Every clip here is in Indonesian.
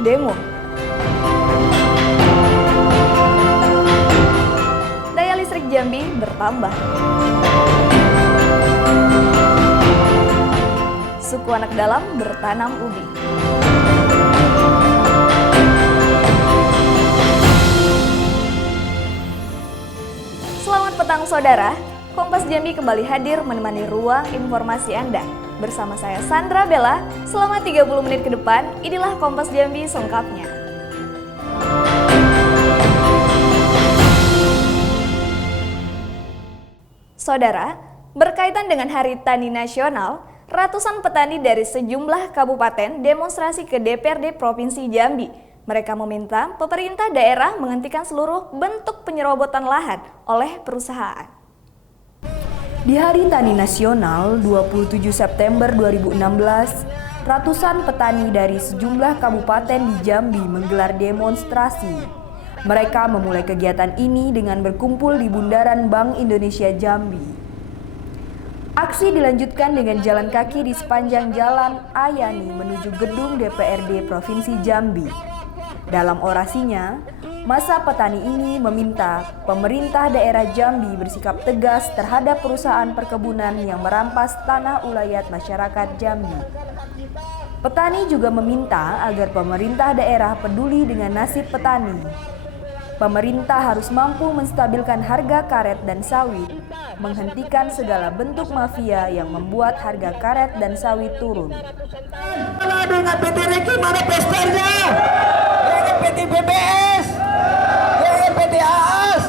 demo. Daya listrik Jambi bertambah. Suku anak dalam bertanam ubi. Selamat petang saudara, Kompas Jambi kembali hadir menemani ruang informasi Anda. Bersama saya Sandra Bella, selama 30 menit ke depan, inilah Kompas Jambi selengkapnya. Saudara, berkaitan dengan Hari Tani Nasional, ratusan petani dari sejumlah kabupaten demonstrasi ke DPRD Provinsi Jambi. Mereka meminta pemerintah daerah menghentikan seluruh bentuk penyerobotan lahan oleh perusahaan. Di Hari Tani Nasional 27 September 2016, ratusan petani dari sejumlah kabupaten di Jambi menggelar demonstrasi. Mereka memulai kegiatan ini dengan berkumpul di Bundaran Bank Indonesia Jambi. Aksi dilanjutkan dengan jalan kaki di sepanjang Jalan Ayani menuju gedung DPRD Provinsi Jambi. Dalam orasinya, masa petani ini meminta pemerintah daerah Jambi bersikap tegas terhadap perusahaan perkebunan yang merampas tanah ulayat masyarakat Jambi. Petani juga meminta agar pemerintah daerah peduli dengan nasib petani. Pemerintah harus mampu menstabilkan harga karet dan sawit, menghentikan segala bentuk mafia yang membuat harga karet dan sawit turun. Dengan PT Reki mana posternya? Dengan PT BBS? Dengan PT AAS?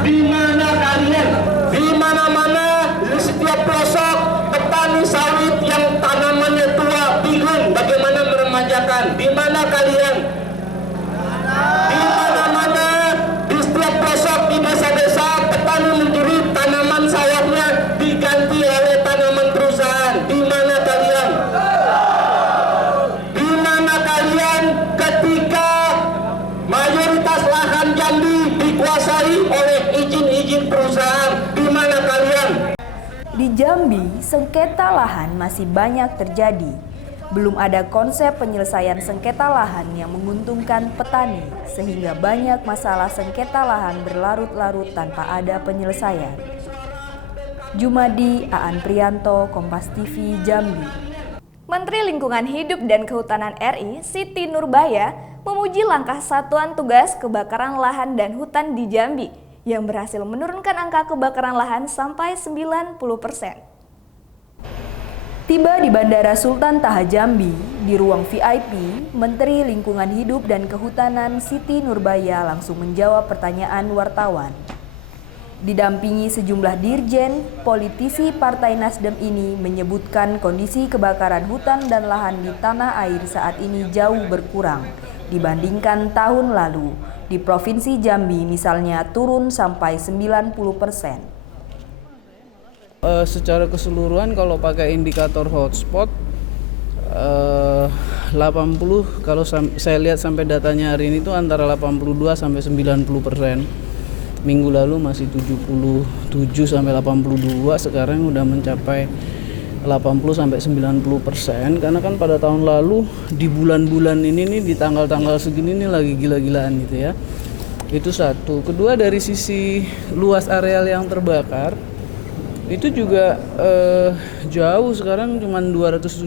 Di mana kalian? Di mana-mana, di setiap pelosok petani sawit yang tanamannya tua bingung bagaimana meremajakan. Di mana kalian? Di mana-mana, di setiap pelosok di desa-desa petani mencuri tanaman sawahnya diganti oleh tanaman perusahaan. Di mana kalian? Di mana kalian ketika mayoritas lahan Jambi dikuasai oleh izin-izin perusahaan? Di mana kalian? Di Jambi, sengketa lahan masih banyak terjadi. Belum ada konsep penyelesaian sengketa lahan yang menguntungkan petani, sehingga banyak masalah sengketa lahan berlarut-larut tanpa ada penyelesaian. Jumadi Aan Priyanto, Kompas TV, Jambi. Menteri Lingkungan Hidup dan Kehutanan RI, Siti Nurbaya, memuji langkah Satuan Tugas Kebakaran Lahan dan Hutan di Jambi yang berhasil menurunkan angka kebakaran lahan sampai 90%. Tiba di Bandara Sultan Taha Jambi, di ruang VIP, Menteri Lingkungan Hidup dan Kehutanan Siti Nurbaya langsung menjawab pertanyaan wartawan. Didampingi sejumlah dirjen, politisi Partai Nasdem ini menyebutkan kondisi kebakaran hutan dan lahan di tanah air saat ini jauh berkurang dibandingkan tahun lalu. Di Provinsi Jambi misalnya turun sampai 90%. Secara keseluruhan kalau pakai indikator hotspot 80, kalau saya lihat sampai datanya hari ini itu antara 82 sampai 90%. Minggu lalu masih 77 sampai 82, sekarang udah mencapai 80 sampai 90%. Karena kan pada tahun lalu di bulan-bulan ini nih, di tanggal-tanggal segini nih lagi gila-gilaan gitu ya. Itu satu. Kedua, dari sisi luas areal yang terbakar itu juga jauh, sekarang cuma 247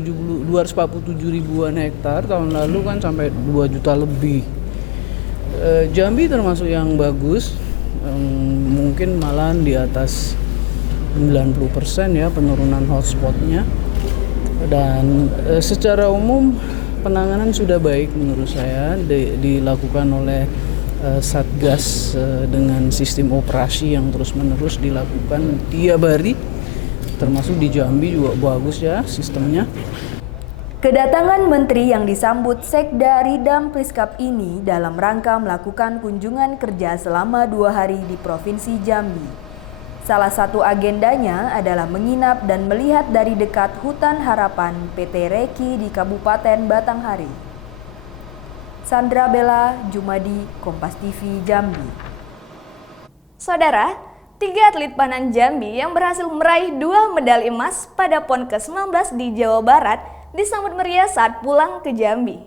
ribuan hektar, tahun lalu kan sampai 2 juta lebih. Jambi termasuk yang bagus, mungkin malahan di atas 90% ya penurunan hotspotnya. Dan secara umum penanganan sudah baik menurut saya, dilakukan oleh Satgas dengan sistem operasi yang terus-menerus dilakukan tiap hari, termasuk di Jambi juga bagus ya sistemnya. Kedatangan menteri yang disambut Sekda Ridam Priskap ini dalam rangka melakukan kunjungan kerja selama 2 hari di Provinsi Jambi. Salah satu agendanya adalah menginap dan melihat dari dekat Hutan Harapan PT Reki di Kabupaten Batanghari. Sandra Bella, Jumadi, Kompas TV, Jambi. Saudara, 3 atlet Panan Jambi yang berhasil meraih 2 medali emas pada PON ke-19 di Jawa Barat disambut meriah saat pulang ke Jambi.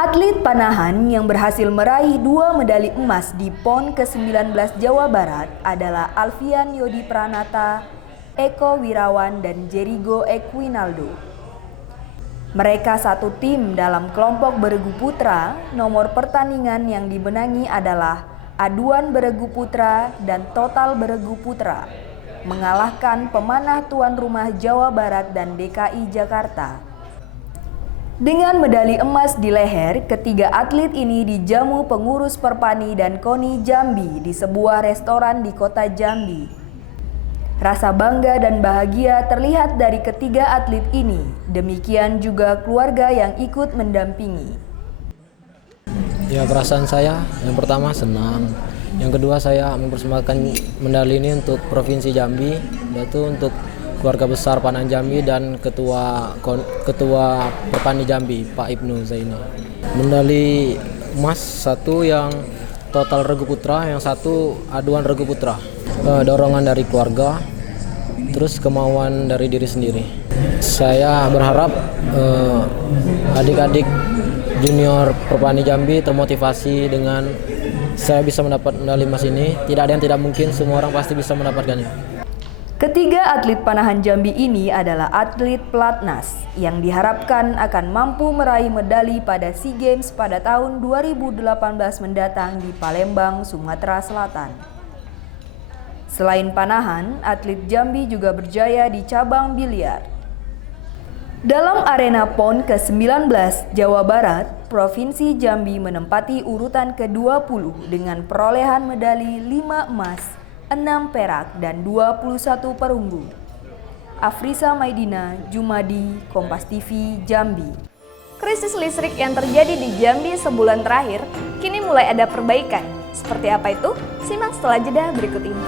Atlet panahan yang berhasil meraih 2 medali emas di PON ke-19 Jawa Barat adalah Alfian Yodi Pranata, Eko Wirawan, dan Jerigo Equinaldo. Mereka satu tim dalam kelompok beregu putra. Nomor pertandingan yang dimenangi adalah aduan beregu putra dan total beregu putra, mengalahkan pemanah tuan rumah Jawa Barat dan DKI Jakarta. Dengan medali emas di leher, ketiga atlet ini dijamu pengurus Perpani dan KONI Jambi di sebuah restoran di kota Jambi. Rasa bangga dan bahagia terlihat dari ketiga atlet ini, demikian juga keluarga yang ikut mendampingi. Ya, perasaan saya yang pertama senang, yang kedua saya mempersembahkan medali ini untuk Provinsi Jambi, yaitu untuk keluarga besar Panahan Jambi dan ketua Perpani Jambi Pak Ibnu Zaini. Medali emas satu yang total regu putra, yang satu aduan regu putra. Dorongan dari keluarga, terus kemauan dari diri sendiri. Saya berharap adik-adik junior Perpani Jambi termotivasi dengan saya bisa mendapat medali emas ini. Tidak ada yang tidak mungkin, semua orang pasti bisa mendapatkannya. Ketiga atlet panahan Jambi ini adalah atlet pelatnas yang diharapkan akan mampu meraih medali pada SEA Games pada tahun 2018 mendatang di Palembang, Sumatera Selatan. Selain panahan, atlet Jambi juga berjaya di cabang biliar. Dalam arena PON ke-19 Jawa Barat, Provinsi Jambi menempati urutan ke-20 dengan perolehan medali 5 emas, 6 perak, dan 21 perunggu. Afrisa Maidina, Jumadi, Kompas TV, Jambi. Krisis listrik yang terjadi di Jambi sebulan terakhir kini mulai ada perbaikan. Seperti apa itu? Simak setelah jeda berikut ini.